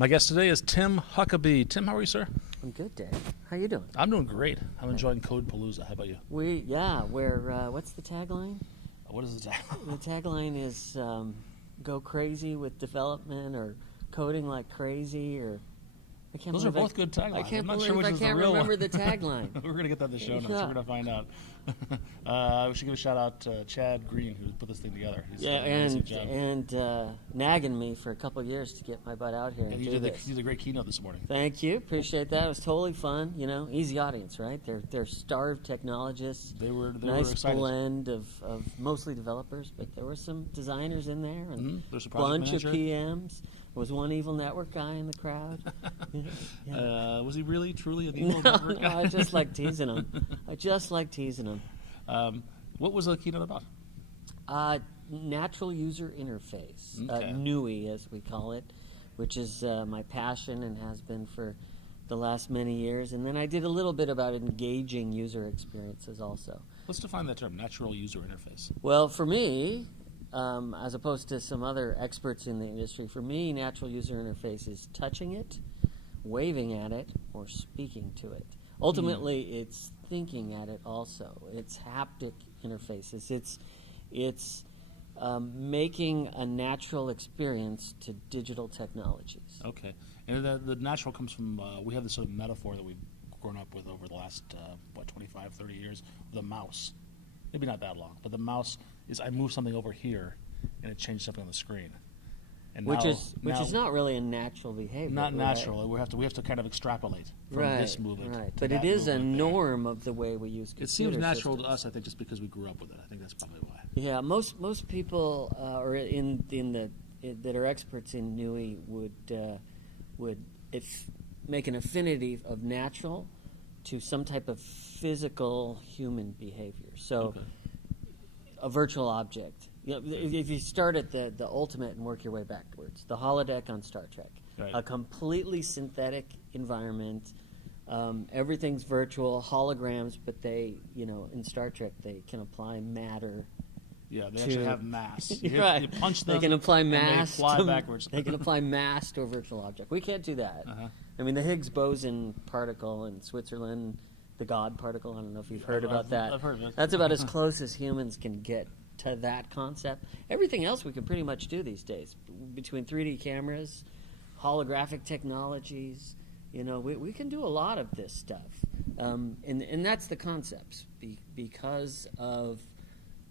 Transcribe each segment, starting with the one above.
My guest today is Tim Huckaby. Tim, how are you, sir? I'm good, Dave. How you doing? I'm doing great. I'm enjoying Code Palooza. How about you? What's the tagline? What is the tagline? The tagline is go crazy with development or coding like crazy or... Those are both good taglines. I can't I'm not believe sure which I is can't the real remember one. the tagline. We're going to get that in the show notes. Yeah. We're going to find out. We should give a shout out to Chad Green, who put this thing together. He's done an amazing job. and nagging me for a couple of years to get my butt out here and you do did this. you did a great keynote this morning. Thank you. Appreciate that. It was totally fun. You know, easy audience, right? They're starved technologists. They were nice excited. blend of mostly developers, but there were some designers in there and There's a a project bunch manager. of PMs. There was one evil network guy in the crowd. Yeah. Was he really, truly an evil No, network guy? I just like teasing him. What was the keynote about? Natural user interface, Okay. NUI as we call it, which is my passion and has been for the last many years. And then I did a little bit about engaging user experiences also. Let's define that term, natural user interface. Well, for me, as opposed to some other experts in the industry, for me, natural user interface is touching it, waving at it, or speaking to it. Ultimately, it's thinking at it also. It's haptic interfaces. It's making a natural experience to digital technologies. Okay. And the natural comes from, we have this sort of metaphor that we've grown up with over the last, 25, 30 years, the mouse. Maybe not that long, but the mouse is I move something over here, and it changes something on the screen. And Which now, is not really a natural behavior. not right? natural. We have to kind of extrapolate from this movement. Right. To But that it is a movement there. norm of the way we use computer It seems natural systems. to us, I think, just because we grew up with it. I think that's probably why. Yeah, most people that are experts in NUI would make an affinity of natural to some type of physical human behavior. So, Okay. a virtual object. You know, if you start at the ultimate and work your way backwards, the holodeck on Star Trek, Right. a completely synthetic environment. Everything's virtual, holograms, but in Star Trek they can apply matter. Yeah, they actually have mass. Right. You punch them, They can apply and mass. they fly backwards. They can apply mass to a virtual object. We can't do that. Uh-huh. I mean, the Higgs boson particle in Switzerland, the God particle. I don't know if you've heard about that. I've heard of it. That's about as close as humans can get to that concept. Everything else we can pretty much do these days, between 3D cameras, holographic technologies. You know, we can do a lot of this stuff, and that's the concepts because of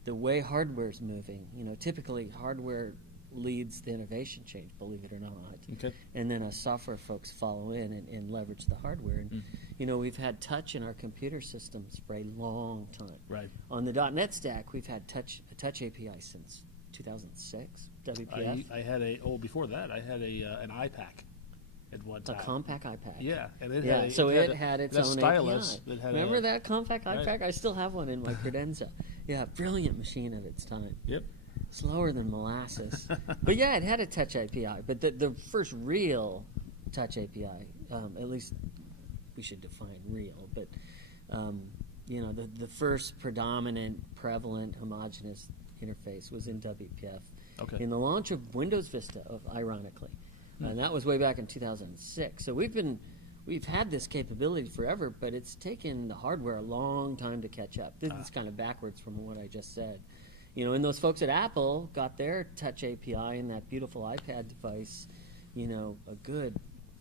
the way hardware's moving. You know, typically hardware leads the innovation change, believe it or not. Okay. And then software folks follow in and leverage the hardware. And, you know, we've had touch in our computer systems for a long time. Right. On the .NET stack, we've had a touch API since 2006, WPF. Before that, I had an iPac at one time. A compact iPad. Yeah, and it Yeah, had so it had its own stylus API. that had Remember that compact Right. iPad? I still have one in my credenza. Yeah, brilliant machine of its time. Yep. Slower than molasses. But yeah, it had a touch API. But the first real touch API, at least we should define real, but you know, the first predominant, prevalent, homogeneous interface was in WPF. Okay. In the launch of Windows Vista, ironically. And that was way back in 2006. So we've had this capability forever, but it's taken the hardware a long time to catch up. This is kind of backwards from what I just said. You know, and those folks at Apple got their touch API in that beautiful iPad device, you know, a good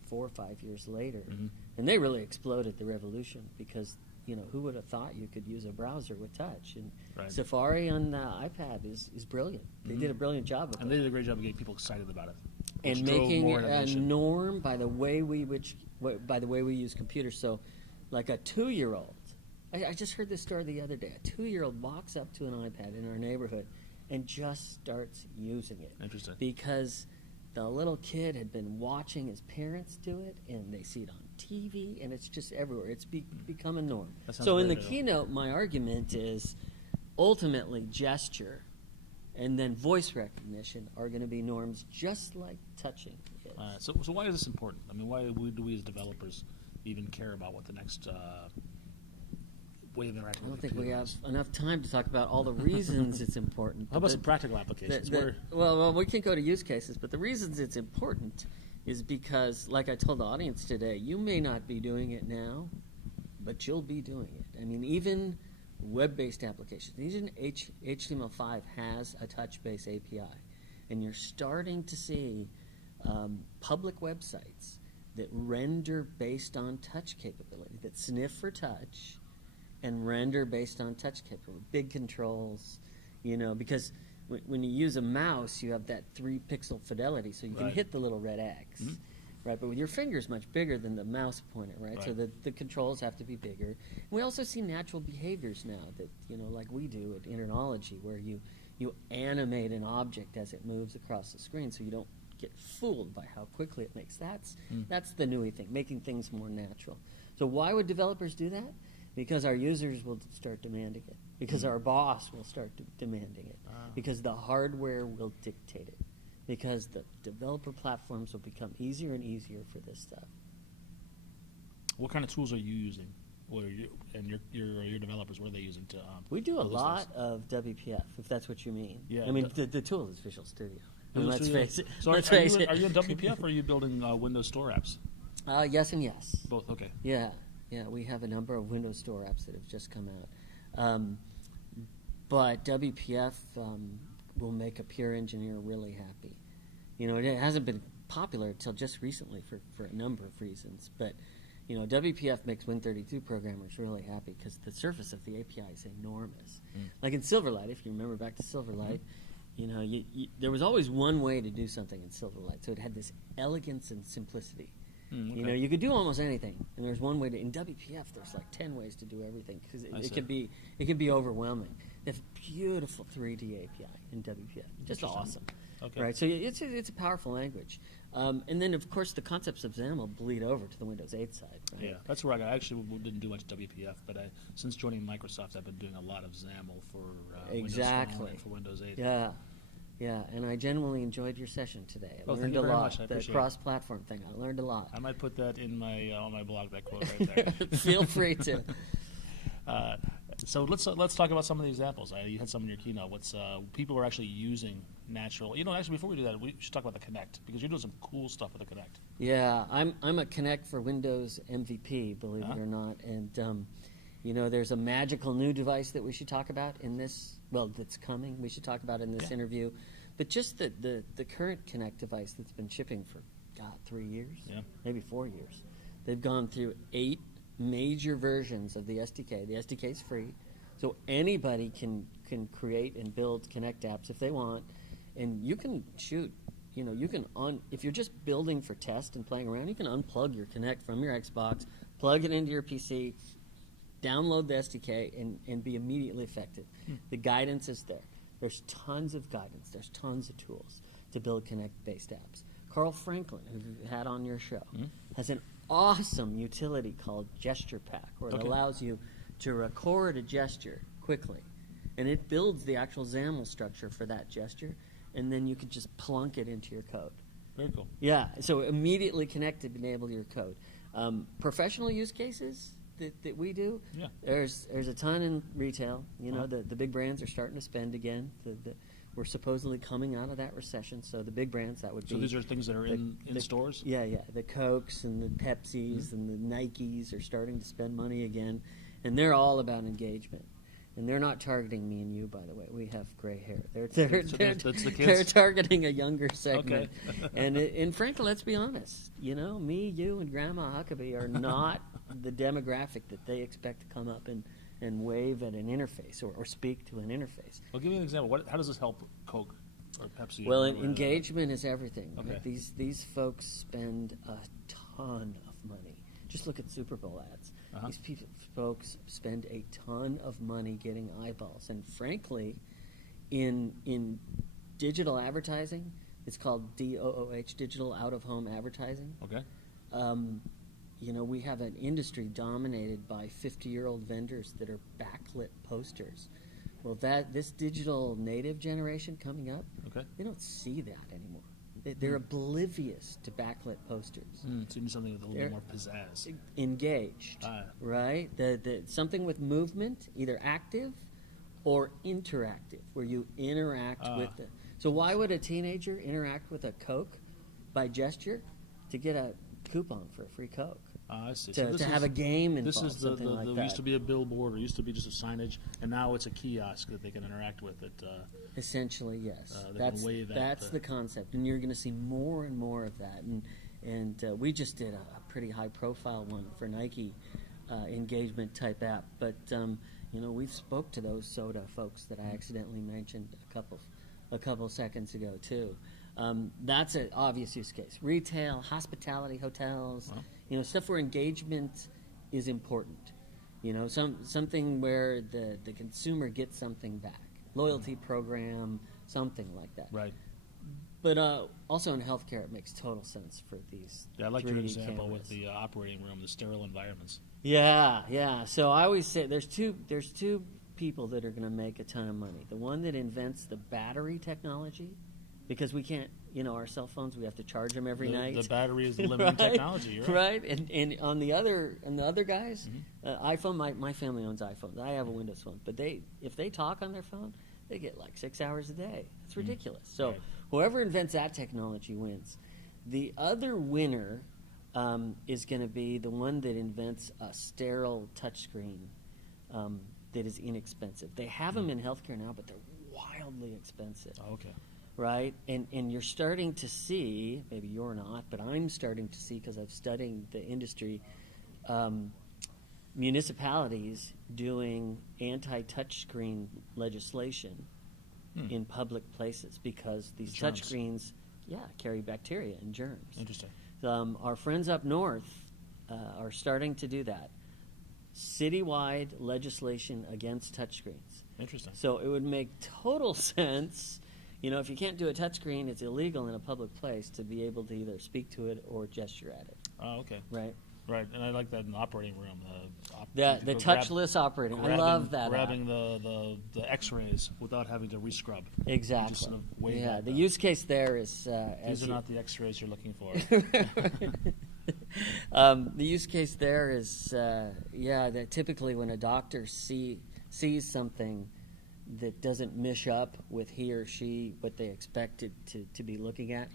4 or 5 years later. Mm-hmm. And they really exploded the revolution because, you know, who would have thought you could use a browser with touch? And Right. Safari on the iPad is brilliant. They did a brilliant job of And it. they did a great job of getting people excited about it. And which drove making more a innovation. norm by the way we use computers. So, like a 2-year-old, I just heard this story the other day. A 2-year-old walks up to an iPad in our neighborhood and just starts using it. Interesting. Because the little kid had been watching his parents do it, and they see it on TV, and it's just everywhere. It's become a norm. That sounds So in the great, though. keynote, my argument is ultimately gesture and then voice recognition are going to be norms just like touching is. So why is this important? I mean, why do we as developers even care about what the next way of interacting I with don't the think we computer have is? enough time to talk about all the reasons it's important. How about some practical applications? Well, we can go to use cases, but the reasons it's important is because, like I told the audience today, you may not be doing it now, but you'll be doing it. I mean, even web-based applications, even HTML5 has a touch-based API, and you're starting to see public websites that render based on touch capability, that sniff for touch and render based on touch capability. Big controls, because when you use a mouse, you have that 3-pixel fidelity, so you can hit the little red X, right? But with your finger is much bigger than the mouse pointer, right? So the controls have to be bigger. And we also see natural behaviors now that, like we do at Internology, where you animate an object as it moves across the screen, so you don't get fooled by how quickly it makes. That's the newy thing, making things more natural. So why would developers do that? Because our users will start demanding it. Because our boss will start demanding it. Because the hardware will dictate it. Because the developer platforms will become easier and easier for this stuff. What kind of tools are you using? And your developers, what are they using to? We do a lot of WPF, if that's what you mean. Yeah, I mean, the tool is Visual Studio. Let's face it. So are you in WPF or are you building Windows Store apps? Yes and yes. Both, okay. Yeah, we have a number of Windows Store apps that have just come out. But WPF will make a pure engineer really happy. It hasn't been popular until just recently for a number of reasons. But, WPF makes Win32 programmers really happy because the surface of the API is enormous. Like in Silverlight, if you remember back to Silverlight, there was always one way to do something in Silverlight, so it had this elegance and simplicity. Okay. You could do almost anything, and there's one way to. In WPF, there's like 10 ways to do everything because it can be overwhelming. They have beautiful 3D API in WPF, just awesome. Okay. Right, so it's a powerful language, and then of course the concepts of XAML bleed over to the Windows 8 side. Right? Yeah, that's where I actually didn't do much WPF, but since joining Microsoft, I've been doing a lot of XAML for Windows Phone and for Windows 8. Yeah, and I genuinely enjoyed your session today. I learned a lot. The cross-platform thing, I learned a lot. I might put that in my on my blog, that quote right there. Feel free to. So let's talk about some of the examples. You had some in your keynote. What's people are actually using natural. Actually, before we do that, we should talk about the Connect because you're doing some cool stuff with the Connect. Yeah, I'm a Connect for Windows MVP, believe it or not, and there's a magical new device that we should talk about in this. Well, that's coming. We should talk about in this interview, but just the current Connect device that's been shipping for 3 years, maybe 4 years. They've gone through 8 major versions of the SDK. The SDK is free, so anybody can create and build Connect apps if they want, and you can shoot. You can if you're just building for test and playing around, you can unplug your Connect from your Xbox, plug it into your PC, download the SDK, and be immediately effective. The guidance is there. There's tons of guidance. There's tons of tools to build Connect-based apps. Carl Franklin, who you had on your show, has an awesome utility called Gesture Pack, where it allows you to record a gesture quickly. And it builds the actual XAML structure for that gesture, and then you can just plunk it into your code. Very cool. Yeah, so immediately connect to enable your code. Professional use cases that we do, there's a ton in retail. The big brands are starting to spend again. We're supposedly coming out of that recession, so the big brands, that would be... So these are things that are in stores? Yeah. The Cokes and the Pepsis and the Nikes are starting to spend money again, and they're all about engagement. And they're not targeting me and you, by the way. We have gray hair. They're targeting a younger segment. Okay. and frankly, let's be honest. Me, you, and Grandma Huckaby are not the demographic that they expect to come up and wave at an interface or speak to an interface. Well, give me an example. How does this help Coke or Pepsi? Well, engagement is everything. Okay. Right? These folks spend a ton of money. Just look at Super Bowl ads. These folks spend a ton of money getting eyeballs. And frankly, in digital advertising, it's called DOOH, digital out-of-home advertising. Okay. We have an industry dominated by 50-year-old vendors that are backlit posters. Well, this digital native generation coming up, they don't see that anymore. They're oblivious to backlit posters. It seems something with a little bit more pizzazz. Engaged, right? Something with movement, either active or interactive, where you interact with it. So why would a teenager interact with a Coke by gesture? to get a coupon for a free Coke. I see. To have a game involved, This is something like there that. used to be a billboard, or used to be just a signage, and now it's a kiosk that they can interact with. Essentially, yes. They can weigh that, That's the concept, and you're going to see more and more of that. And we just did a pretty high-profile one for Nike, engagement type app. But we've spoke to those soda folks that I accidentally mentioned a couple seconds ago too. That's an obvious use case. Retail, hospitality, hotels, stuff where engagement is important. Something where the consumer gets something back. Loyalty program, something like that. Right. But also in healthcare, it makes total sense for these. Yeah, I like your 3D example cameras. with the operating room, the sterile environments. Yeah. So I always say there's two people that are going to make a ton of money. The one that invents the battery technology, because we can't, our cell phones, we have to charge them every night. The battery is the limiting technology, you're right. Right, and on the other guys, iPhone. My family owns iPhones. I have a Windows phone, but if they talk on their phone, they get like 6 hours a day. It's ridiculous. So right. Whoever invents that technology wins. The other winner is going to be the one that invents a sterile touchscreen that is inexpensive. They have them in healthcare now, but they're wildly expensive. Oh, okay. Right? And you're starting to see, maybe you're not, but I'm starting to see, because I've studied the industry, municipalities doing anti-touchscreen legislation in public places, because these touchscreens, carry bacteria and germs. Interesting. Our friends up north are starting to do that. Citywide legislation against touchscreens. Interesting. So it would make total sense, if you can't do a touchscreen, it's illegal in a public place to be able to either speak to it or gesture at it. Oh, okay. Right? Right, and I like that in the operating room. The touchless operating. I love that. Grabbing the Xrays without having to rescrub. Exactly. Just sort of wave at the them. use case there is These are not the Xrays you're looking for. The use case there is that typically when a doctor sees something that doesn't mesh up with he or she what they expected to be looking at.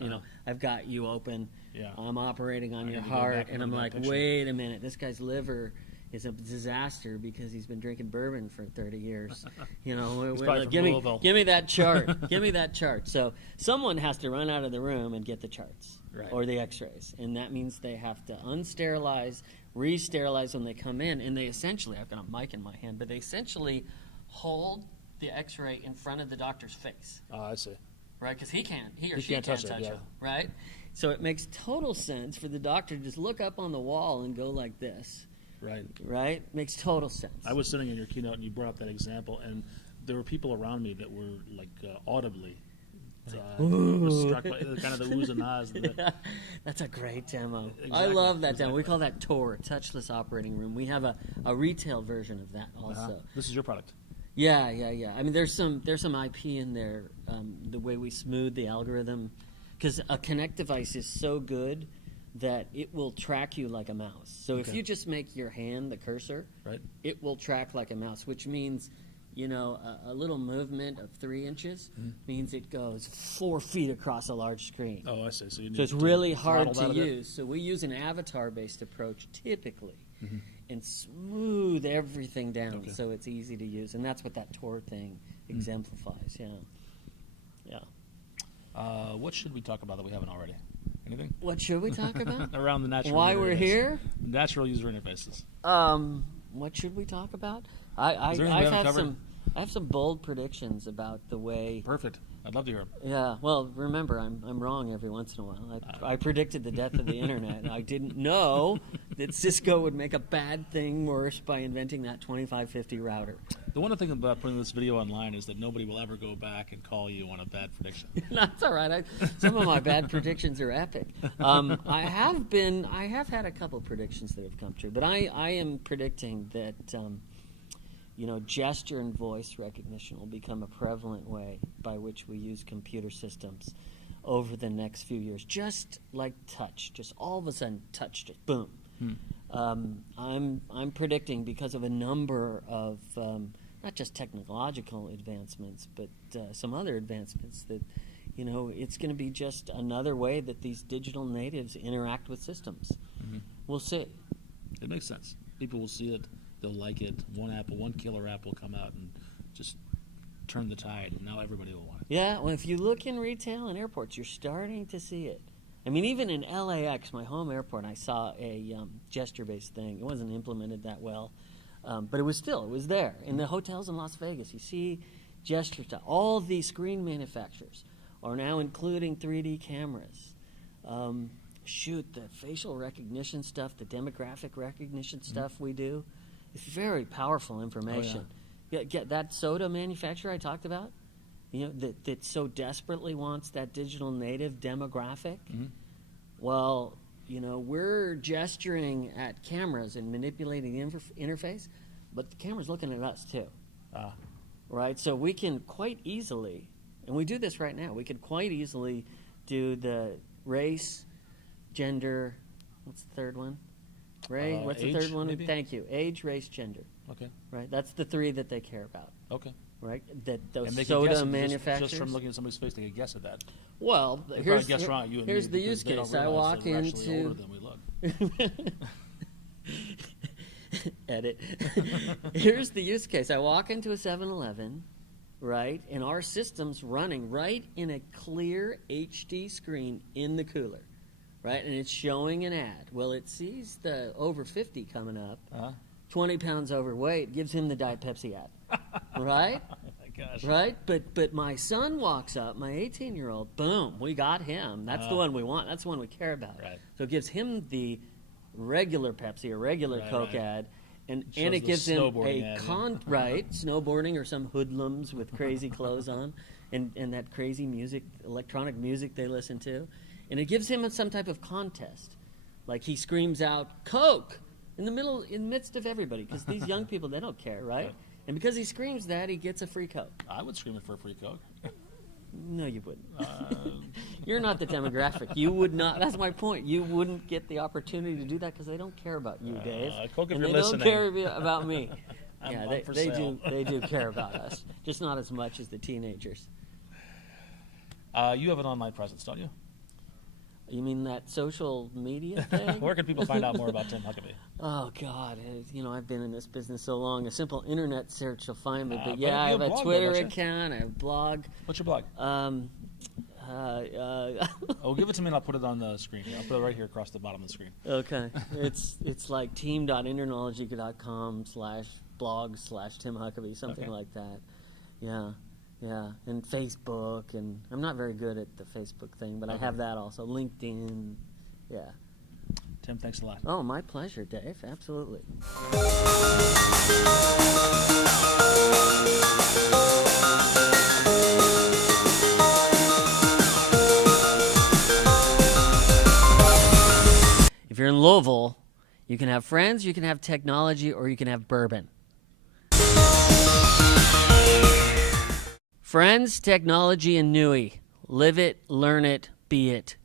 I've got you open. Yeah. I'm operating on your need to go heart, back and and I'm look at like, that picture. wait a minute, this guy's liver is a disaster because he's been drinking bourbon for 30 years. probably from give Louisville. me that chart. Give me that chart. So someone has to run out of the room and get the charts Right. or the X-rays, and that means they have to unsterilize, re-sterilize when they come in, and they essentially, I've got a mic in my hand, but they essentially hold the X-ray in front of the doctor's face, Oh, I see. right? Because he or He she can't touch it, yeah. right? So it makes total sense for the doctor to just look up on the wall and go like this, Right. right? Makes total sense. I was sitting in your keynote, and you brought up that example, and there were people around me that were like audibly was struck by kind of the oohs and ahs. That's a great demo. I Exactly, love that demo. We exactly. call that TOR, Touchless Operating Room. We have a retail version of that also. This is your product. Yeah. I mean, there's some IP in there. The way we smooth the algorithm, because a Connect device is so good that it will track you like a mouse. So if Okay. you just make your hand the cursor, Right. it will track like a mouse, which means a little movement of 3 inches means it goes 4 feet across a large screen. Oh, I see. So, you need So it's to really hard throttle that to a bit? use. So we use an avatar-based approach typically and smooth everything down Okay. so it's easy to use. And that's what that TOR thing exemplifies, Yeah. What should we talk about that we haven't already? Anything? What should we talk about? Around the natural Why user we're interface. here? Natural user interfaces. What should we talk about? Is there anything we haven't covered? I have some bold predictions about the way. Perfect. I'd love to hear them. Yeah, well, remember, I'm wrong every once in a while. I predicted the death of the internet. I didn't know that Cisco would make a bad thing worse by inventing that 2550 router. The one thing about putting this video online is that nobody will ever go back and call you on a bad prediction. That's all right. Some of my bad predictions are epic. I have had a couple predictions that have come true, but I am predicting that gesture and voice recognition will become a prevalent way by which we use computer systems over the next few years. Just like touch, just all of a sudden, touch, just boom. I'm predicting, because of a number of not just technological advancements, but some other advancements, that you know, it's going to be just another way that these digital natives interact with systems. Mm-hmm. We'll see. It makes sense. People will see it. They'll like it. One killer app will come out and just turn the tide, and now everybody will want it. Yeah, well, if you look in retail and airports, you're starting to see it. I mean, even in LAX, my home airport, I saw a gesture-based thing. It wasn't implemented that well, but it was there. In the hotels in Las Vegas, you see gesture stuff. All these screen manufacturers are now including 3D cameras. The facial recognition stuff, the demographic recognition stuff we do, it's very powerful information. Oh, Get that soda manufacturer I talked about, you know, that so desperately wants that digital native demographic. Mm-hmm. Well, you know, we're gesturing at cameras and manipulating the interface, but the camera's looking at us too. Right? So we can quite easily, and we do this right now, we could quite easily do the race, gender, what's the third one? What's age, the third one? maybe? Thank you. Age, race, gender. Okay. Right? That's the three that they care about. Okay. Right? That those And they can soda guess it manufacturers. just from looking at somebody's face, they can guess at that. Well, They here's, probably guess wrong, you and here's me, the use because they case. don't I realize walk that we're actually older into than we look. edit. Here's the use case. I walk into a 7-Eleven, right, and our system's running right in a clear HD screen in the cooler, right, and it's showing an ad. Well, it sees the over 50 coming up, 20 pounds overweight, gives him the Diet Pepsi ad, right? Oh my gosh. Right? But my son walks up, my 18-year-old, boom, we got him. That's the one we want. That's the one we care about. Right. So it gives him the regular Pepsi or regular Coke right. ad, and Shows it the gives him snowboarding a ad, snowboarding or some hoodlums with crazy clothes on, and that crazy music, electronic music they listen to, and it gives him some type of contest, like he screams out Coke in the midst of everybody, because these young people, they don't care, right? Right. And because he screams that, he gets a free Coke. I would scream it for a free Coke. No, you wouldn't. You're not the demographic. You would not. That's my point. You wouldn't get the opportunity to do that because they don't care about you, Dave. Coke, if and you're they listening. don't care about me. I'm they, for they sale. do. They do care about us, just not as much as the teenagers. You have an online presence, don't you? You mean that social media thing? Where can people find out more about Tim Huckaby? Oh God, you know, I've been in this business so long. A simple internet search will find me. But But yeah, I you have a blog, Twitter though, don't you? account. I have a blog. What's your blog? Oh, give it to me and I'll put it on the screen. I'll put it right here across the bottom of the screen. Okay, it's like team.interknowledgeeco.com/blog/Tim Huckaby, something Okay. like that. Yeah, and Facebook, and I'm not very good at the Facebook thing, but I have that also. LinkedIn, yeah. Tim, thanks a lot. Oh, my pleasure, Dave. Absolutely. If you're in Louisville, you can have friends, you can have technology, or you can have bourbon. Friends, technology, and Nui. Live it, learn it, be it.